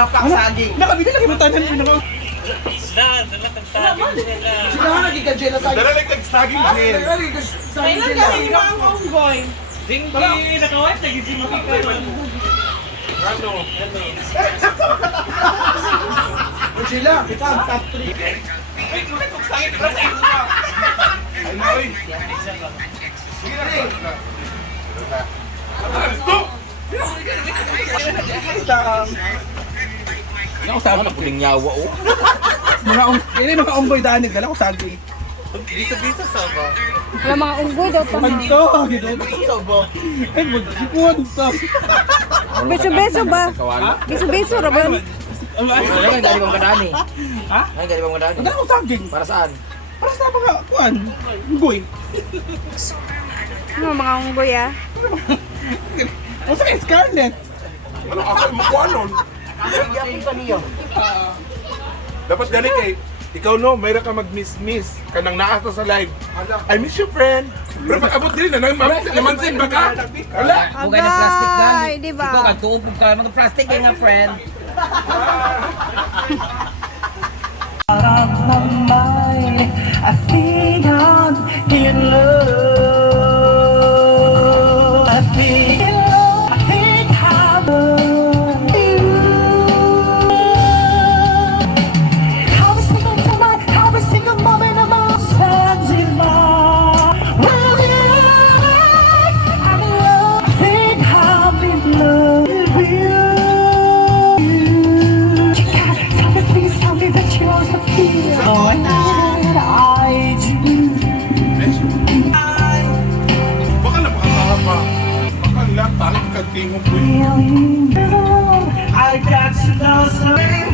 Wala pang saging. Nakabili lagi mo tanan mo nako. Na, dala kang saging sila. Sila nga nagkikadjela sa Dala lang nag-saging gel. Kailan ka rin mga unggoy? Dinggi, nakawat, nagising mo ka. Ano? Sila, kita ang top 3. Ay, ay. Sige na, sige na. Alis to! Ako sa na puling yawa oh. mga um, ini mga umboy daan nagdala ko saging. Bisa-bisa sa ba? Wala mga unggoy daw pa. Kanto, gito. Sobo. Ay, magkuha dito. Beso-beso ba? Beso-beso ra ba? Ano yung galing mong kadani? Ha? Ano yung galing mong kadani? Nagdala ko saging. Para saan? Para sa mga kuan. Umboy. Ano mga unggoy ah? O sa Scarlett. Ano ako makuha nun? Niyo. Dapat galing kay ikaw no, mayroon ka mag-miss-miss ka nang naasa sa live. I miss you, friend. Pero pag abot din na, nang namansin ba ka? Wala. Bugay na plastic gan. Agay, di ba? Ikaw kagtuupog ka, mga plastic kay nga friend. I got to know something.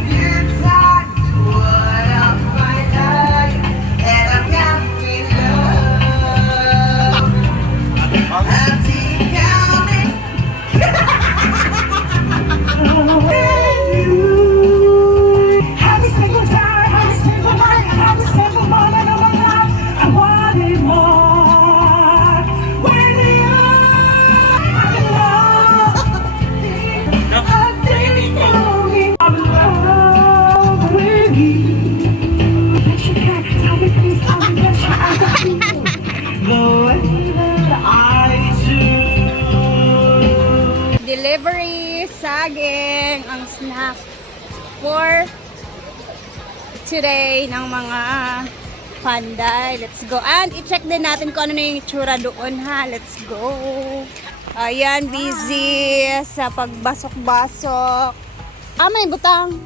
Delivery, saging, ang snack for today ng mga panday. Let's go. And i-check din natin kung ano na yung itsura doon ha. Let's go. Ayan, busy sa pagbasok-basok. Ah, may butang.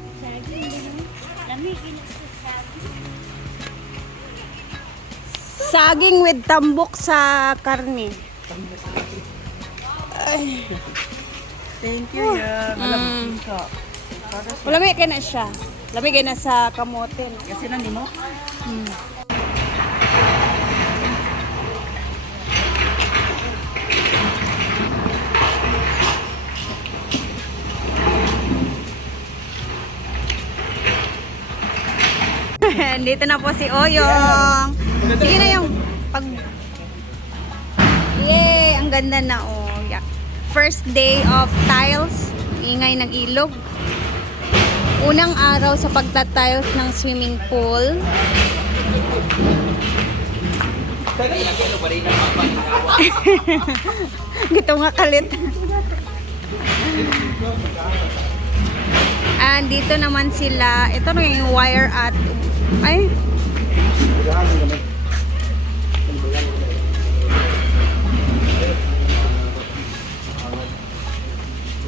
Saging with tambok sa karne. Thank you, ya. Mm. Lamig ka na siya. Lamig ka na sa kamote. No? Kasi nandi mo? Dito na po si Oyong. Sige na yung pag... Yay! Ang ganda na oh. First day of tiles. Ingay ng ilog. Unang araw sa pagtatiles ng swimming pool. Gito nga kalit. And dito naman sila, ito na yung wire at ay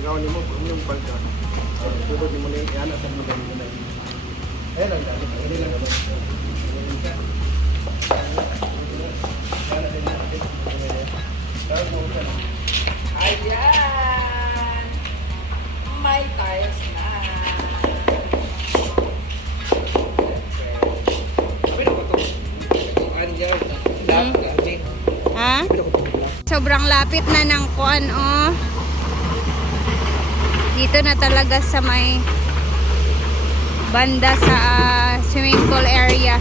Ikaw ni mo, kung yung balda. Tulog ni mo na yan at ang mga mga Ayan lang, dati. Ayan lang. Ayan! May tiles na. Ano? Dapat. ha? Sobrang lapit na ng kuan oh. Dito na talaga sa may banda sa ah, swimming pool area.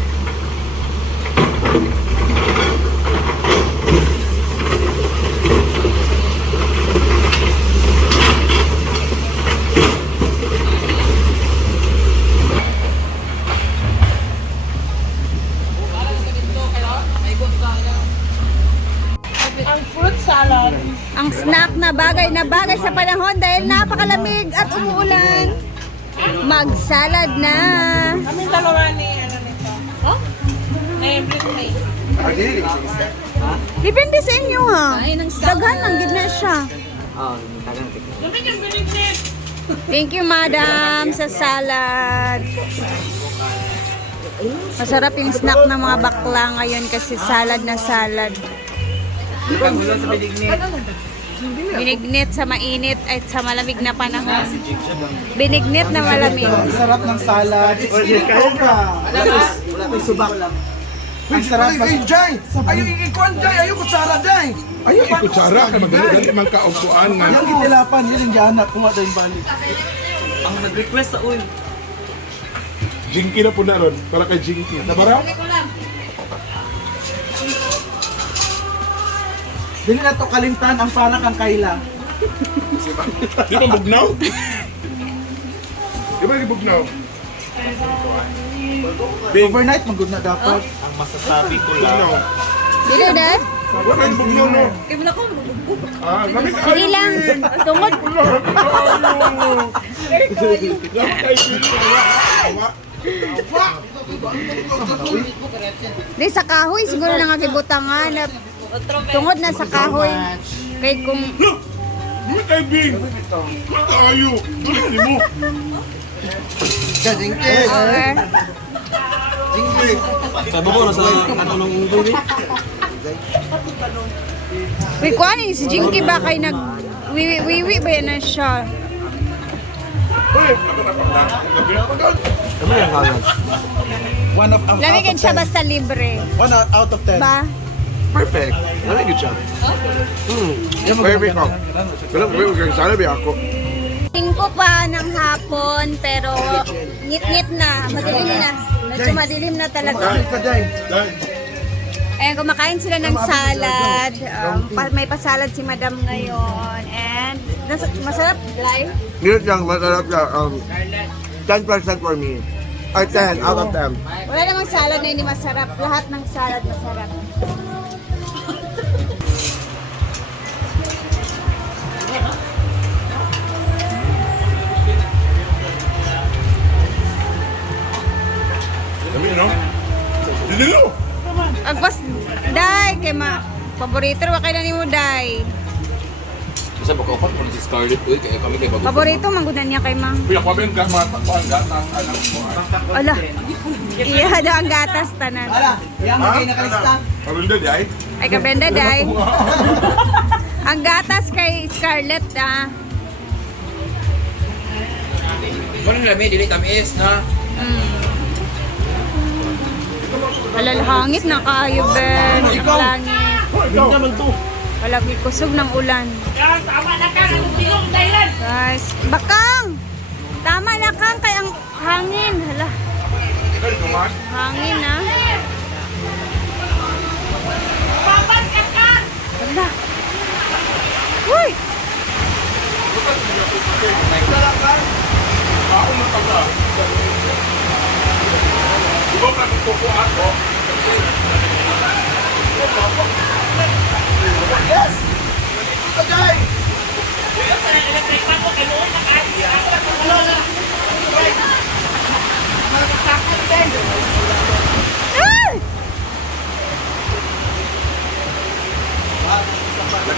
Ang snack na bagay na bagay sa panahon dahil napakalamig at umuulan. Magsalad na. Kami dalawa ni ano nito. Oh? Eh, Britney. Depende sa inyo ha. Daghan lang gid na siya. Niya, Britney. Thank you, madam, sa salad. Masarap yung snack ng mga bakla ngayon kasi salad na salad. Binignit sa mainit at sa malamig na panahon. Binignit na malamig. Sarap ng salad. It's cobra. May subak. Ang sarap. Ay, Jai! Ayaw ikikuan, Jai! Ayaw kutsara, Jai! Ayaw ikutsara kay magaling man ka og kuan nga. Ayaw kitilapan. Yan ang gihanap. Kung nga yung balik. Ang nag-request sa uy. Jinky na po na ron. Para kay Jinky. Nabara? Dili na to kalimtan ang para kang kaila. Di ba bugnaw? Di ba bugnaw? Overnight, magod na dapat. Ang masasabi ko lang. Dili na. Wala yung bugnaw no. Ah, lamig Sige lang. Tungod. Di sa kahoy siguro na nagibutangan. Tungod na sa kahoy. Kay kung kay Bing. Tayo. Dili mo. or Sabi ko na sa katanong ulo Wait, kuha ni si Jinky ba kay nag wiwi wiwi ba yan na siya? Hoy, ako na pa. One of, um, Lamigin siya basta libre. One out, out of ten. Ba? Perfect. Lamig siya. Hmm. Perfect ko. Wala ko kaya sana ba ako. Tingko pa ng hapon pero ngit-ngit na, madilim na. Medyo madilim na talaga. Ayan, kumakain sila ng salad. Um, pa- may pasalad si madam ngayon. And nas- masarap, live. Nilot lang, masarap siya. Um, 10% for me. Or 10 out of 10. Wala namang salad na hindi masarap. Lahat ng salad masarap. Lamig no? Dili no. Agpas, day, kay ma. Paborito, wa kay na ni mo, day. Isa ba pa kung si Scarlett uy kaya kami kay bago. Paborito, manggunan niya kay ma. Kuya ko ben ka matakpan gatang anak ko. Ala, iya daw ang gatas tanan. Yan, magay na kalista. Karon din ay. Ay, kabenda, day. ang gatas kay Scarlett, ah. Ano namin, dili tamis, na? Alalhangit na kayo, Ben. Ang langit. Ikaw naman to. Palagi kusog ng ulan. Guys, bakang! Tama na kang kay ang hangin. Hala, hangin na.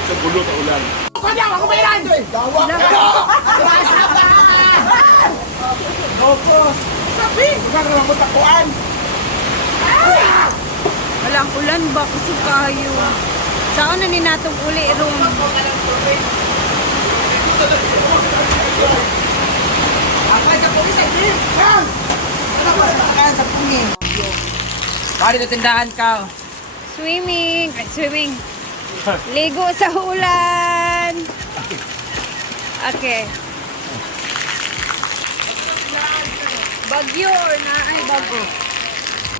Nagkagulo ka ulan. Wala ang ulan ba? Kusog kayo. Saan na ni natong uli room? Pari na tindahan ka. Swimming. Ay, swimming. Ligo sa ulan. Okay. Bagyo na ay bago.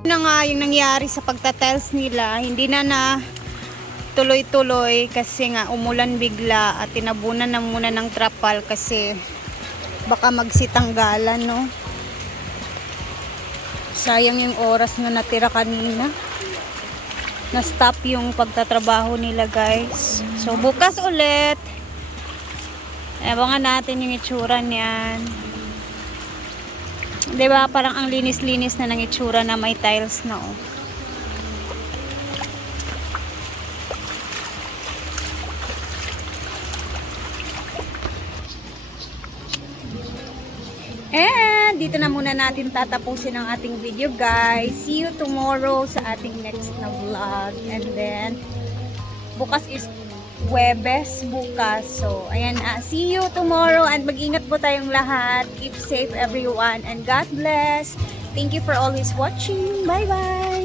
Na nga yung nangyari sa pagtatiles nila. Hindi na na tuloy-tuloy kasi nga umulan bigla at tinabunan na muna ng trapal kasi baka magsitanggalan no. Sayang yung oras na natira kanina. Na-stop yung pagtatrabaho nila guys. So bukas ulit. Ewangan natin yung itsura niyan. 'Di ba parang ang linis-linis na ng itsura na may tiles na oh. And dito na muna natin tatapusin ang ating video guys. See you tomorrow sa ating next na vlog. And then, bukas is Webes bukas. So, ayan na. See you tomorrow and mag-ingat po tayong lahat. Keep safe everyone and God bless. Thank you for always watching. Bye-bye!